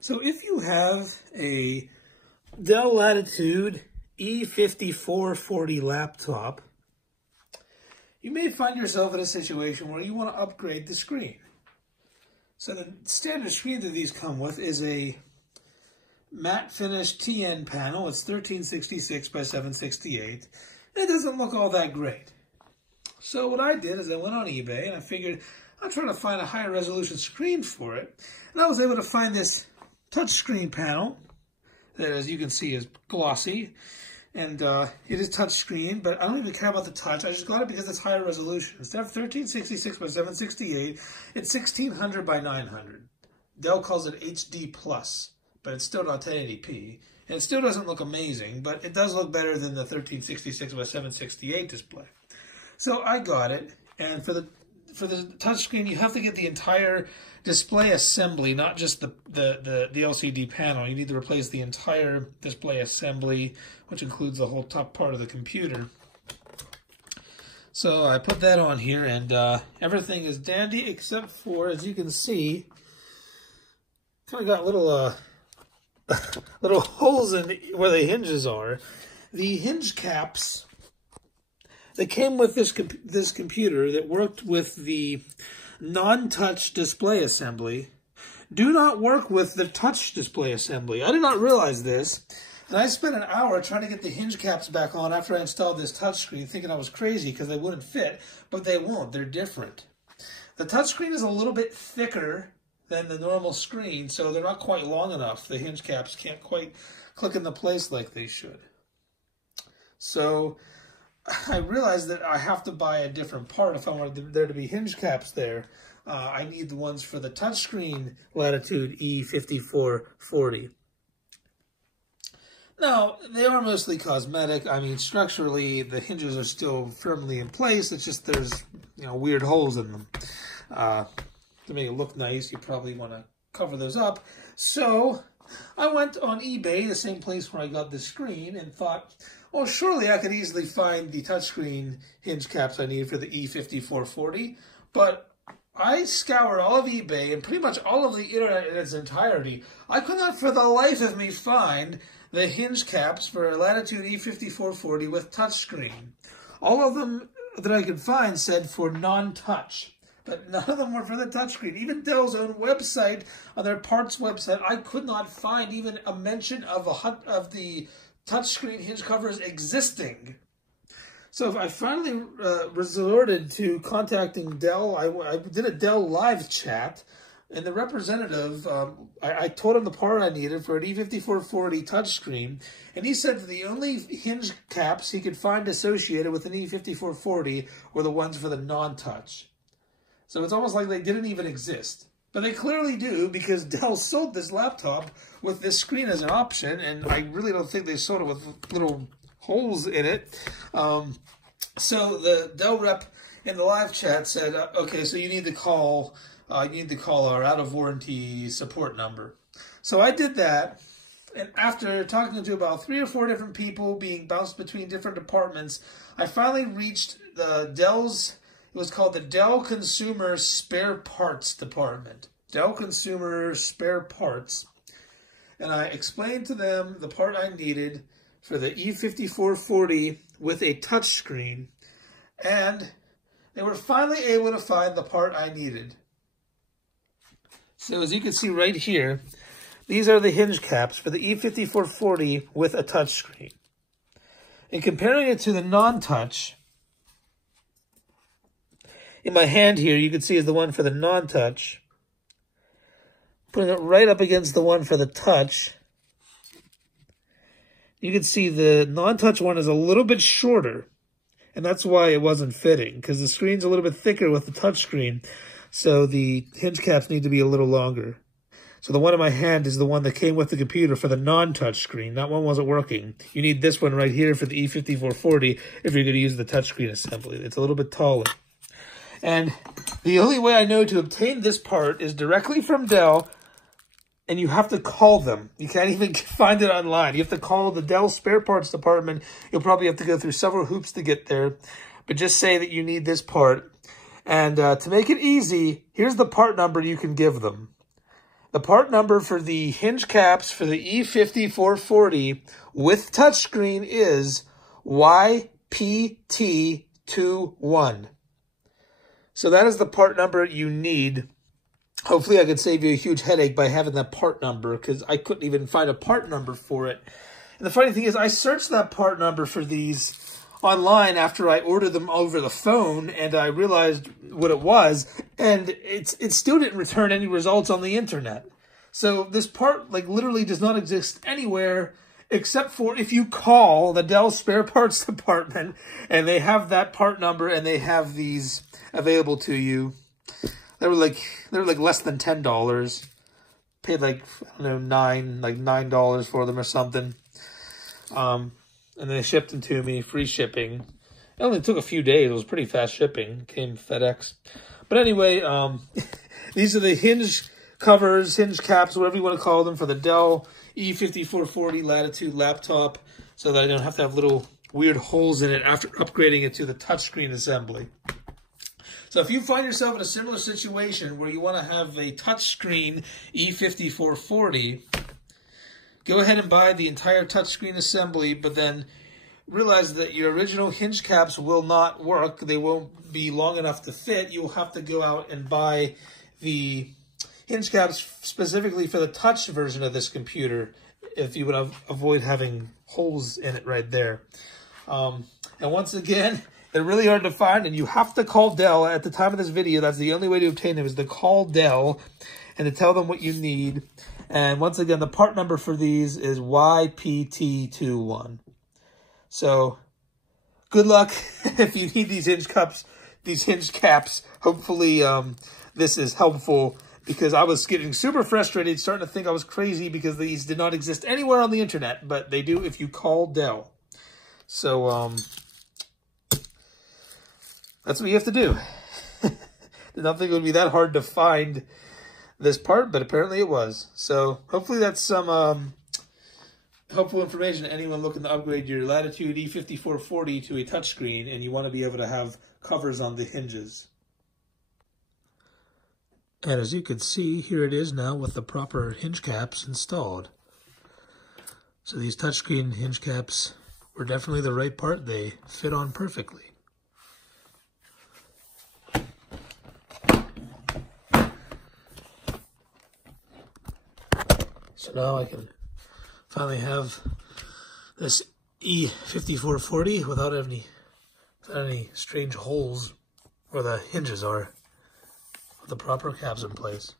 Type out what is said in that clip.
So if you have a Dell Latitude E5440 laptop, you may find yourself in a situation where you want to upgrade the screen. So the standard screen that these come with is a matte finish TN panel. It's 1366 by 768. It doesn't look all that great. So what I did is I went on eBay and I figured I'd try to find a higher resolution screen for it. And I was able to find this touchscreen panel that, as you can see, is glossy. And it is touchscreen, but I don't even care about the touch. I just got it because it's higher resolution. Instead of 1366 by 768, it's 1600 by 900. Dell calls it HD+, but it's still not 1080p. And it still doesn't look amazing, but it does look better than the 1366 by 768 display. So I got it, and for the touchscreen, you have to get the entire display assembly, not just the LCD panel. You need to replace the entire display assembly, which includes the whole top part of the computer. So I put that on here, and everything is dandy except for, as you can see, kind of got little little holes in where the hinges are. The hinge caps that came with this computer that worked with the non-touch display assembly do not work with the touch display assembly. I did not realize this, and I spent an hour trying to get the hinge caps back on after I installed this touchscreen, thinking I was crazy because they wouldn't fit, but they won't. They're different. The touchscreen is a little bit thicker than the normal screen, so they're not quite long enough. The hinge caps can't quite click into place like they should. So I realized that I have to buy a different part if I want there to be hinge caps there. I need the ones for the touchscreen Latitude E5440. Now, they are mostly cosmetic. I mean, structurally, the hinges are still firmly in place. It's just there's, weird holes in them. To make it look nice, you probably want to cover those up. So I went on eBay, the same place where I got the screen, and thought, well, surely I could easily find the touchscreen hinge caps I need for the E5440. But I scoured all of eBay and pretty much all of the internet in its entirety. I could not for the life of me find the hinge caps for a Latitude E5440 with touchscreen. All of them that I could find said for non-touch, but none of them were for the touchscreen. Even Dell's own website, on their parts website, I could not find even a mention of the touchscreen hinge covers existing. So I finally resorted to contacting Dell. I did a Dell live chat, and the representative, I told him the part I needed for an E5440 touchscreen, and he said that the only hinge caps he could find associated with an E5440 were the ones for the non-touch. So it's almost like they didn't even exist. But they clearly do, because Dell sold this laptop with this screen as an option, and I really don't think they sold it with little holes in it. So the Dell rep in the live chat said, okay, so you need to call our out-of-warranty support number. So I did that, and after talking to about 3 or 4 different people, being bounced between different departments, I finally reached it was called the Dell Consumer Spare Parts Department. Dell Consumer Spare Parts. And I explained to them the part I needed for the E5440 with a touchscreen. And they were finally able to find the part I needed. So as you can see right here, these are the hinge caps for the E5440 with a touchscreen. And comparing it to the non-touch, in my hand here, you can see is the one for the non-touch. Putting it right up against the one for the touch, you can see the non-touch one is a little bit shorter. And that's why it wasn't fitting, because the screen's a little bit thicker with the touch screen. So the hinge caps need to be a little longer. So the one in my hand is the one that came with the computer for the non-touch screen. That one wasn't working. You need this one right here for the E5440 if you're going to use the touchscreen assembly. It's a little bit taller. And the only way I know to obtain this part is directly from Dell, and you have to call them. You can't even find it online. You have to call the Dell spare parts department. You'll probably have to go through several hoops to get there, but just say that you need this part. And to make it easy, here's the part number you can give them. The part number for the hinge caps for the E5440 with touchscreen is YPT21. So that is the part number you need. Hopefully I could save you a huge headache by having that part number, because I couldn't even find a part number for it. And the funny thing is, I searched that part number for these online after I ordered them over the phone, and I realized what it was, and it still didn't return any results on the internet. So this part, like, literally does not exist anywhere except for if you call the Dell spare parts department, and they have that part number, and they have these available to you. They were like less than $10. Paid like, I don't know, $9 for them or something. And they shipped them to me, free shipping. It only took a few days. It was pretty fast shipping. Came FedEx. But anyway, these are the hinge covers, hinge caps, whatever you want to call them, for the Dell E5440 Latitude laptop, so that I don't have to have little weird holes in it after upgrading it to the touchscreen assembly. So if you find yourself in a similar situation where you want to have a touchscreen E5440, go ahead and buy the entire touchscreen assembly, but then realize that your original hinge caps will not work. They won't be long enough to fit. You'll have to go out and buy the hinge caps specifically for the touch version of this computer if you would avoid having holes in it right there. And once again, they're really hard to find, and you have to call Dell. At the time of this video, that's the only way to obtain them, is to call Dell and to tell them what you need. And once again, the part number for these is YPT21. So, good luck if you need these hinge caps. Hopefully, this is helpful, because I was getting super frustrated, starting to think I was crazy because these did not exist anywhere on the internet, but they do if you call Dell. So, that's what you have to do. Did not think it would be that hard to find this part, but apparently it was. So hopefully that's some helpful information to anyone looking to upgrade your Latitude E5440 to a touchscreen, and you want to be able to have covers on the hinges. And as you can see, here it is now with the proper hinge caps installed. So these touchscreen hinge caps were definitely the right part. They fit on perfectly. So now I can finally have this E5440 without any strange holes where the hinges are, with the proper caps in place.